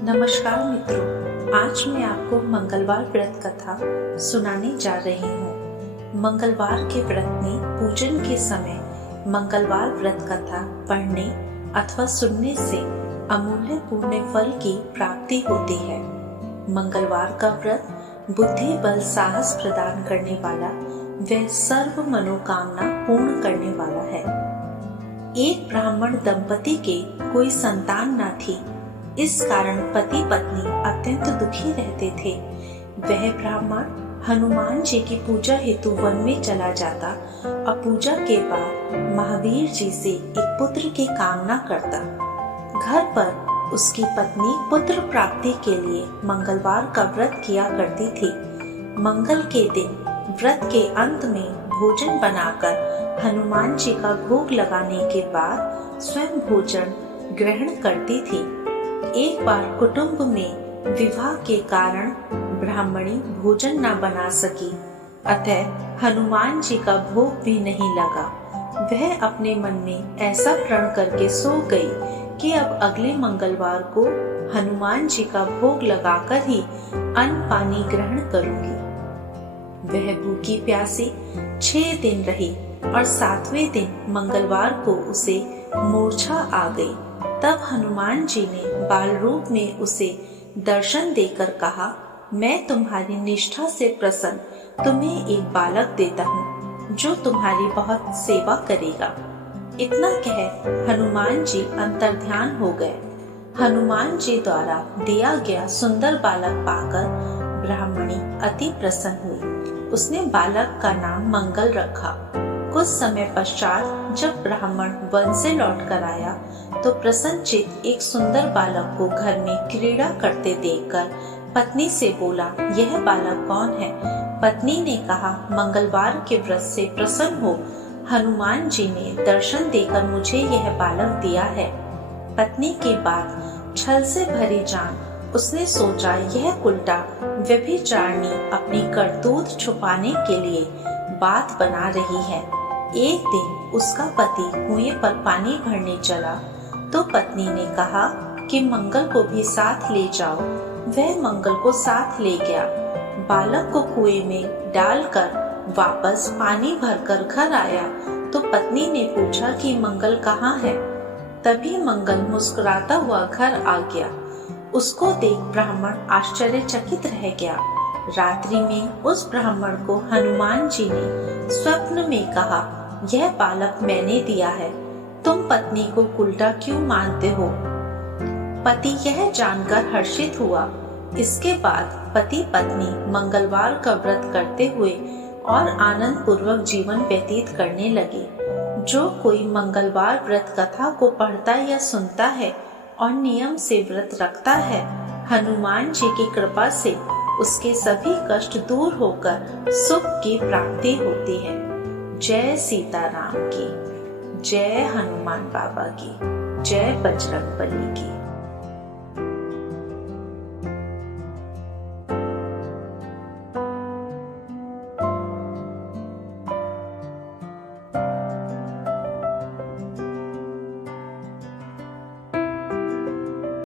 नमस्कार मित्रों, आज मैं आपको मंगलवार व्रत कथा सुनाने जा रही हूँ। मंगलवार के व्रत में पूजन के समय मंगलवार व्रत कथा पढ़ने अथवा सुनने से अमूल्य पुण्य फल की प्राप्ति होती है। मंगलवार का व्रत बुद्धि बल साहस प्रदान करने वाला व सर्व मनोकामना पूर्ण करने वाला है। एक ब्राह्मण दंपति के कोई संतान न थी। इस कारण पति पत्नी अत्यंत दुखी रहते थे। वह ब्राह्मण हनुमान जी की पूजा हेतु वन में चला जाता और पूजा के बाद महावीर जी से एक पुत्र की कामना करता। घर पर उसकी पत्नी पुत्र प्राप्ति के लिए मंगलवार का व्रत किया करती थी। मंगल के दिन व्रत के अंत में भोजन बनाकर हनुमान जी का भोग लगाने के बाद स्वयं भोजन ग्रहण करती थी। एक बार कुटुंब में विवाह के कारण ब्राह्मणी भोजन न बना सकी, अतः हनुमान जी का भोग भी नहीं लगा। वह अपने मन में ऐसा प्रण करके सो गई कि अब अगले मंगलवार को हनुमान जी का भोग लगाकर ही अन्न पानी ग्रहण करूंगी। वह भूखी प्यासी 6 दिन रही और 7वें दिन मंगलवार को उसे मूर्छा आ गई। तब हनुमान जी ने बाल रूप में उसे दर्शन देकर कहा, मैं तुम्हारी निष्ठा से प्रसन्न तुम्हें एक बालक देता हूँ जो तुम्हारी बहुत सेवा करेगा। इतना कह हनुमान जी अंतर्ध्यान हो गए। हनुमान जी द्वारा दिया गया सुंदर बालक पाकर ब्राह्मणी अति प्रसन्न हुई। उसने बालक का नाम मंगल रखा। कुछ समय पश्चात जब ब्राह्मण वन से लौट कर आया तो प्रसन्नचित्त एक सुंदर बालक को घर में क्रीड़ा करते देखकर पत्नी से बोला, यह बालक कौन है? पत्नी ने कहा, मंगलवार के व्रत से प्रसन्न हो हनुमान जी ने दर्शन देकर मुझे यह बालक दिया है। पत्नी के बाद छल से भरी जान उसने सोचा, यह उल्टा व्यभिचारिणी अपनी करतूत छुपाने के लिए बात बना रही है। एक दिन उसका पति कुएं पर पानी भरने चला तो पत्नी ने कहा कि मंगल को भी साथ ले जाओ। वह मंगल को साथ ले गया। बालक को कुएं में डालकर वापस पानी भरकर घर आया तो पत्नी ने पूछा कि मंगल कहाँ है? तभी मंगल मुस्कुराता हुआ घर आ गया। उसको देख ब्राह्मण आश्चर्यचकित रह गया। रात्रि में उस ब्राह्मण को हनुमान जी ने स्वप्न में कहा, यह बालक मैंने दिया है, तुम पत्नी को उल्टा क्यों मानते हो? पति यह जानकर हर्षित हुआ। इसके बाद पति पत्नी मंगलवार का व्रत करते हुए और आनंद पूर्वक जीवन व्यतीत करने लगे। जो कोई मंगलवार व्रत कथा को पढ़ता या सुनता है और नियम से व्रत रखता है, हनुमान जी की कृपा से उसके सभी कष्ट दूर होकर सुख की प्राप्ति होती है। जय सीताराम की, जय हनुमान बाबा की, जय बजरंगबली की।